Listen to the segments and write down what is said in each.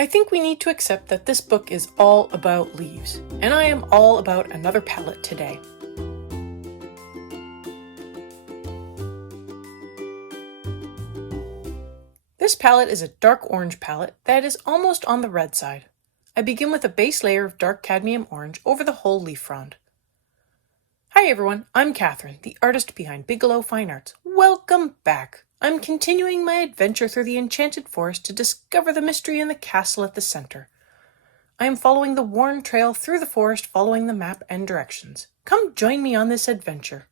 I think we need to accept that this book is all about leaves, and I am all about another palette today. This palette is a dark orange palette that is almost on the red side. I begin with a base layer of dark cadmium orange over the whole leaf frond. Hi everyone, I'm Catherine, the artist behind Bigelow Fine Arts. Welcome back! I'm continuing my adventure through the Enchanted Forest to discover the mystery in the castle at the center. I am following the worn trail through the forest following the map and directions. Come join me on this adventure.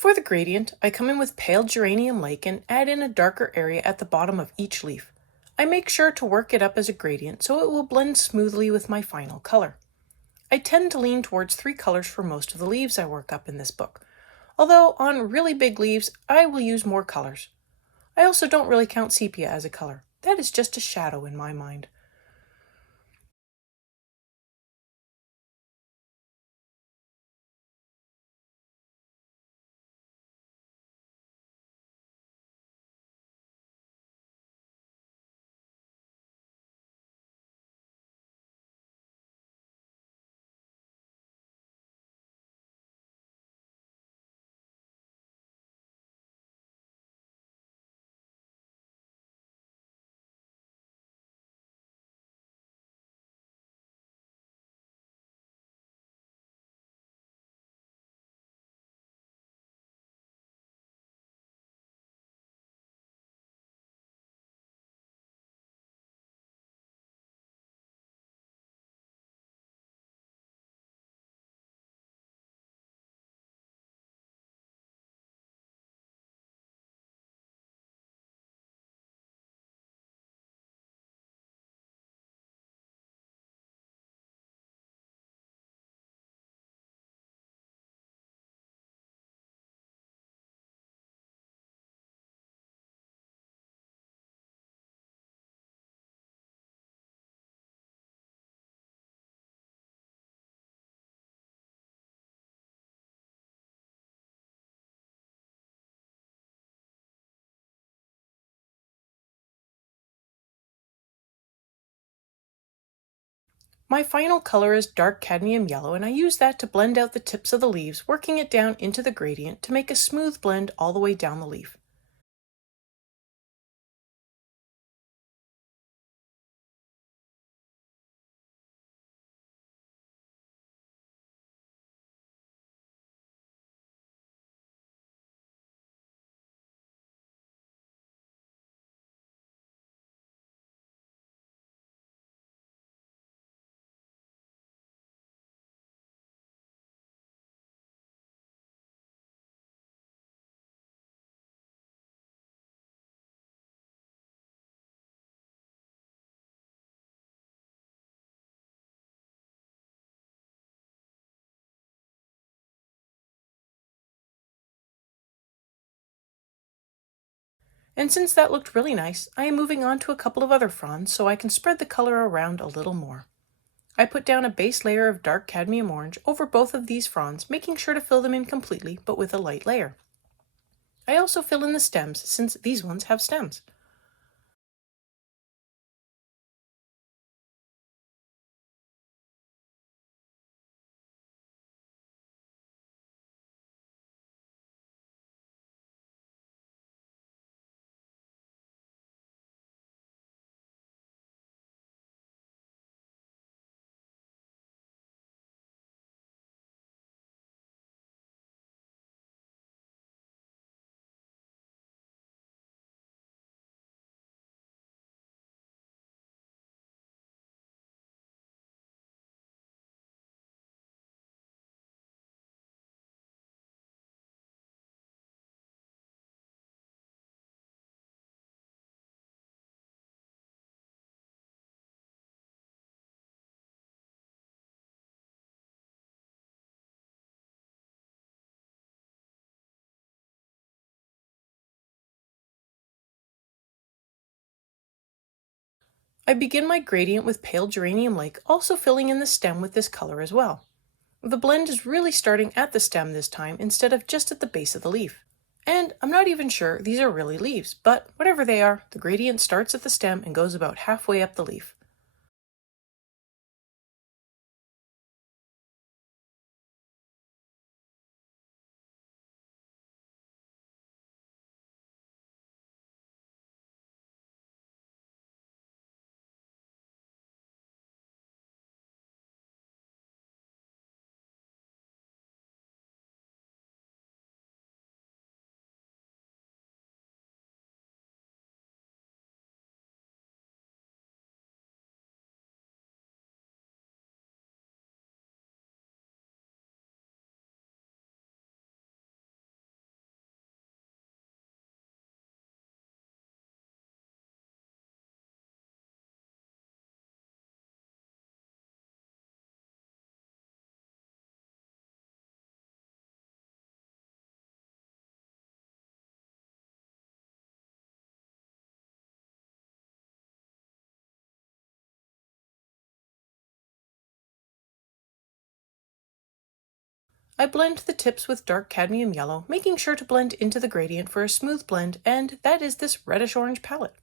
For the gradient, I come in with pale geranium lake and add in a darker area at the bottom of each leaf. I make sure to work it up as a gradient so it will blend smoothly with my final color. I tend to lean towards 3 colors for most of the leaves I work up in this book, although on really big leaves I will use more colors. I also don't really count sepia as a color. That is just a shadow in my mind. My final color is dark cadmium yellow, and I use that to blend out the tips of the leaves, working it down into the gradient to make a smooth blend all the way down the leaf. And since that looked really nice, I am moving on to a couple of other fronds so I can spread the color around a little more. I put down a base layer of dark cadmium orange over both of these fronds, making sure to fill them in completely, but with a light layer. I also fill in the stems since these ones have stems. I begin my gradient with pale geranium lake, also filling in the stem with this color as well. The blend is really starting at the stem this time instead of just at the base of the leaf. And I'm not even sure these are really leaves, but whatever they are, the gradient starts at the stem and goes about halfway up the leaf. I blend the tips with dark cadmium yellow, making sure to blend into the gradient for a smooth blend, and that is this reddish-orange palette.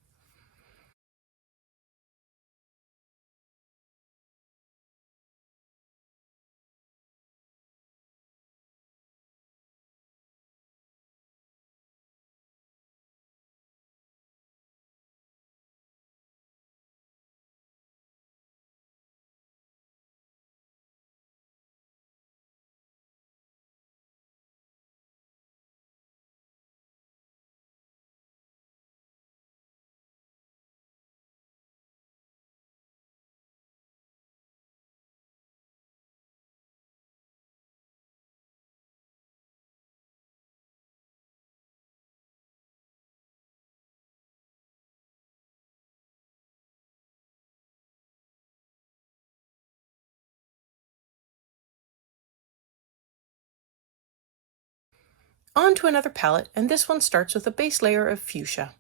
On to another palette, and this one starts with a base layer of fuchsia.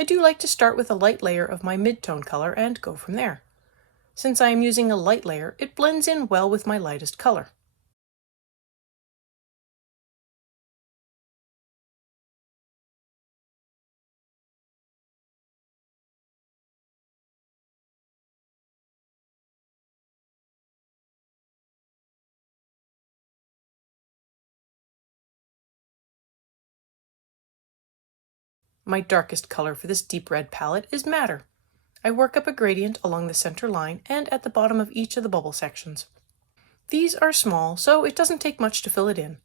I do like to start with a light layer of my mid-tone color and go from there. Since I am using a light layer, it blends in well with my lightest color. My darkest color for this deep red palette is madder. I work up a gradient along the center line and at the bottom of each of the bubble sections. These are small, so it doesn't take much to fill it in.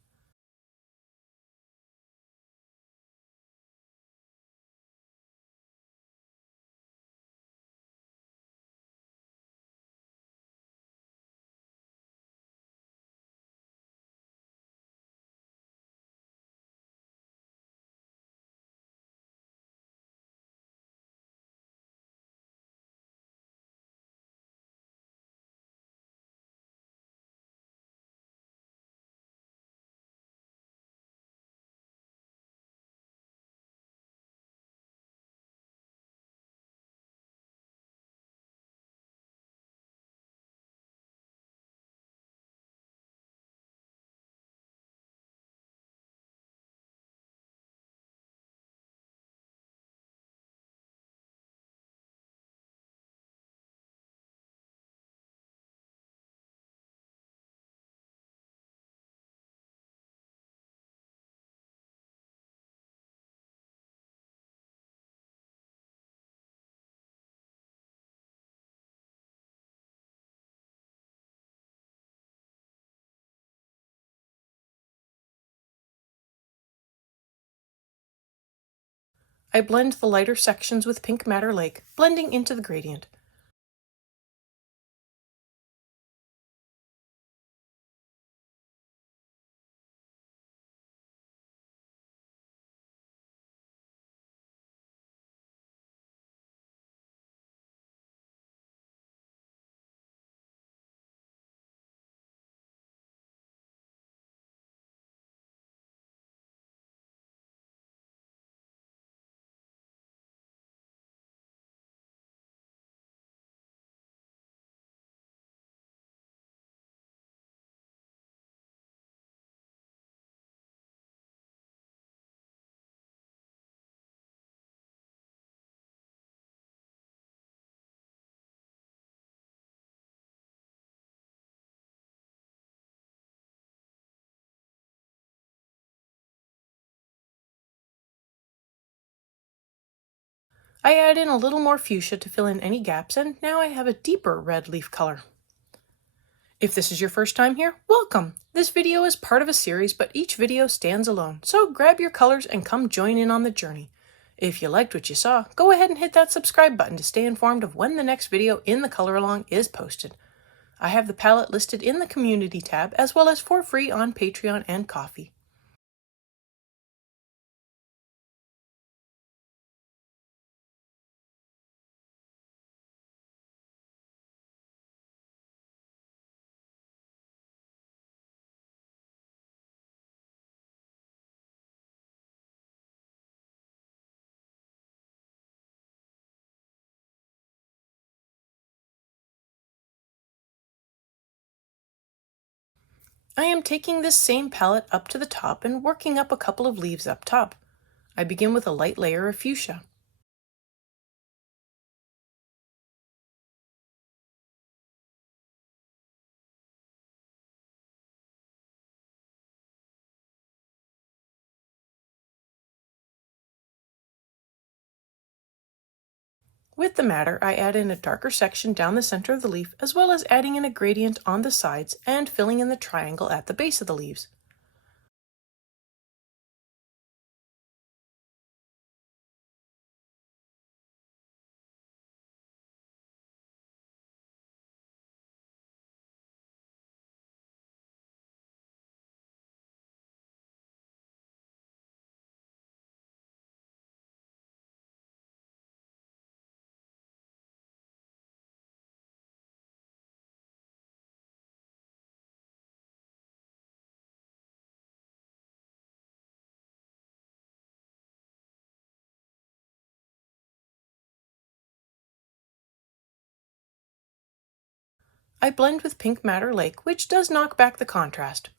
I blend the lighter sections with pink madder lake, blending into the gradient. I add in a little more fuchsia to fill in any gaps, and now I have a deeper red leaf color. If this is your first time here, welcome! This video is part of a series, but each video stands alone, so grab your colors and come join in on the journey. If you liked what you saw, go ahead and hit that subscribe button to stay informed of when the next video in the color along is posted. I have the palette listed in the community tab as well as for free on Patreon and Ko-fi. I am taking this same palette up to the top and working up a couple of leaves up top. I begin with a light layer of fuchsia. With the madder, I add in a darker section down the center of the leaf, as well as adding in a gradient on the sides and filling in the triangle at the base of the leaves. I blend with Pink Madder Lake, which does knock back the contrast.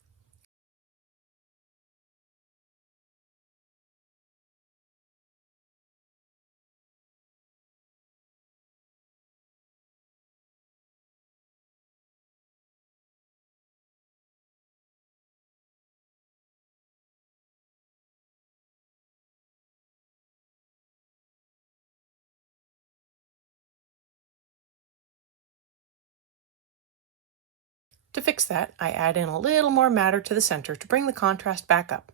To fix that, I add in a little more madder to the center to bring the contrast back up.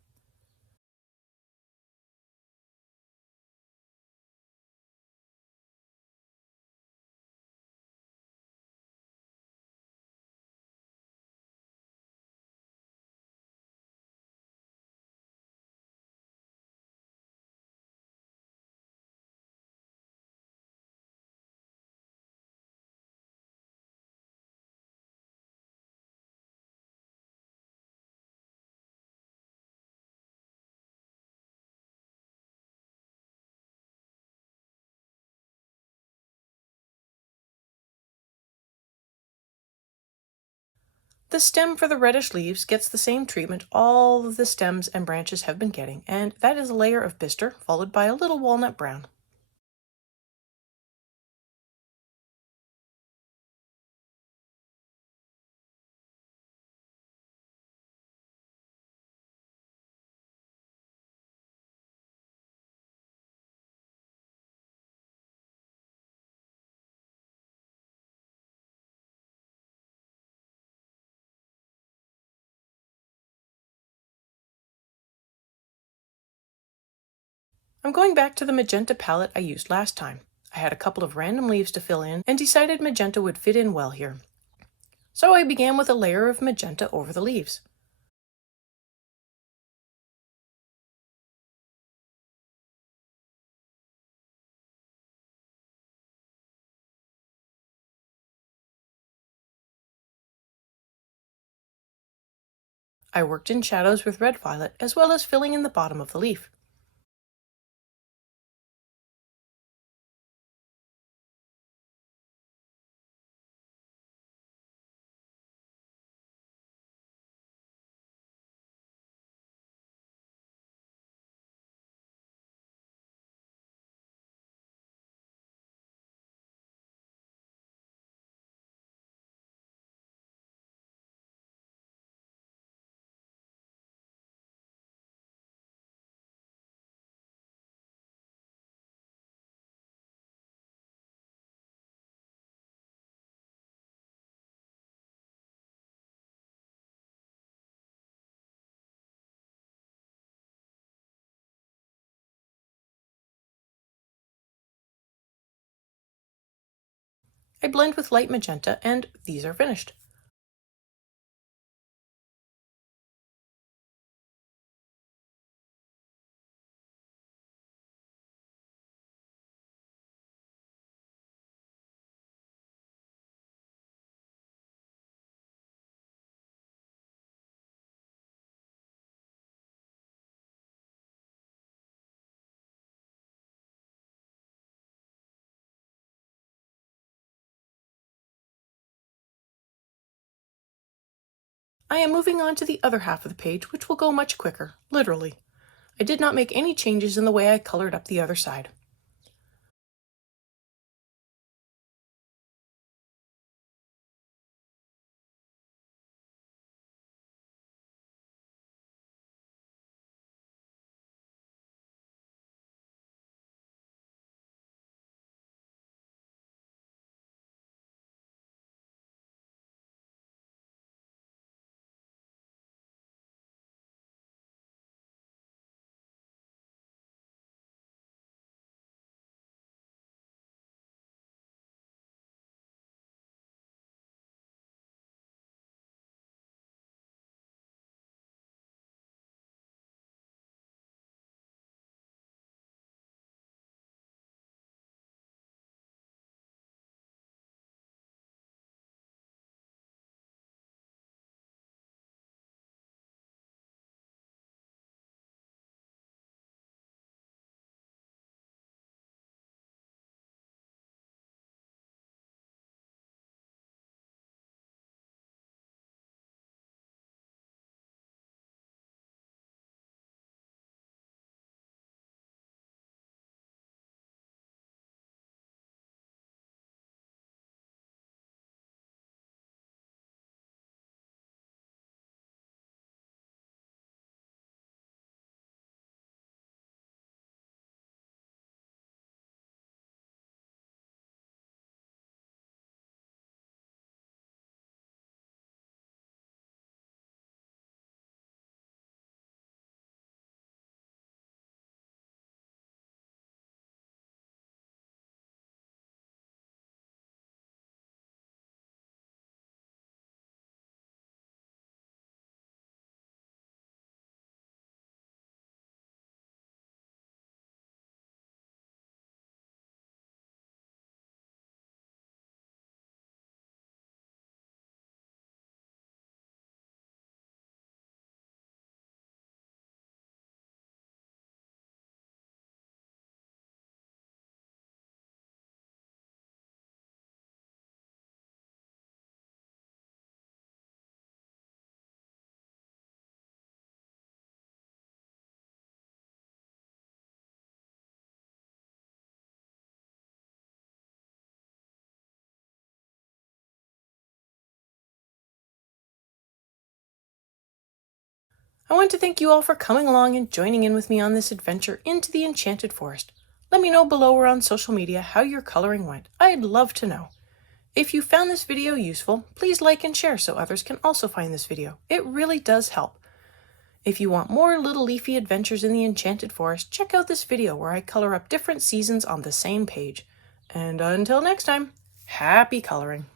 The stem for the reddish leaves gets the same treatment all of the stems and branches have been getting, and that is a layer of bistre followed by a little walnut brown. I'm going back to the magenta palette I used last time. I had a couple of random leaves to fill in and decided magenta would fit in well here. So I began with a layer of magenta over the leaves. I worked in shadows with red violet as well as filling in the bottom of the leaf. I blend with light magenta, and these are finished. I am moving on to the other half of the page, which will go much quicker, literally. I did not make any changes in the way I colored up the other side. I want to thank you all for coming along and joining in with me on this adventure into the Enchanted Forest. Let me know below or on social media how your coloring went. I'd love to know. If you found this video useful, please like and share so others can also find this video. It really does help. If you want more little leafy adventures in the Enchanted Forest, check out this video where I color up different seasons on the same page. And until next time, happy coloring!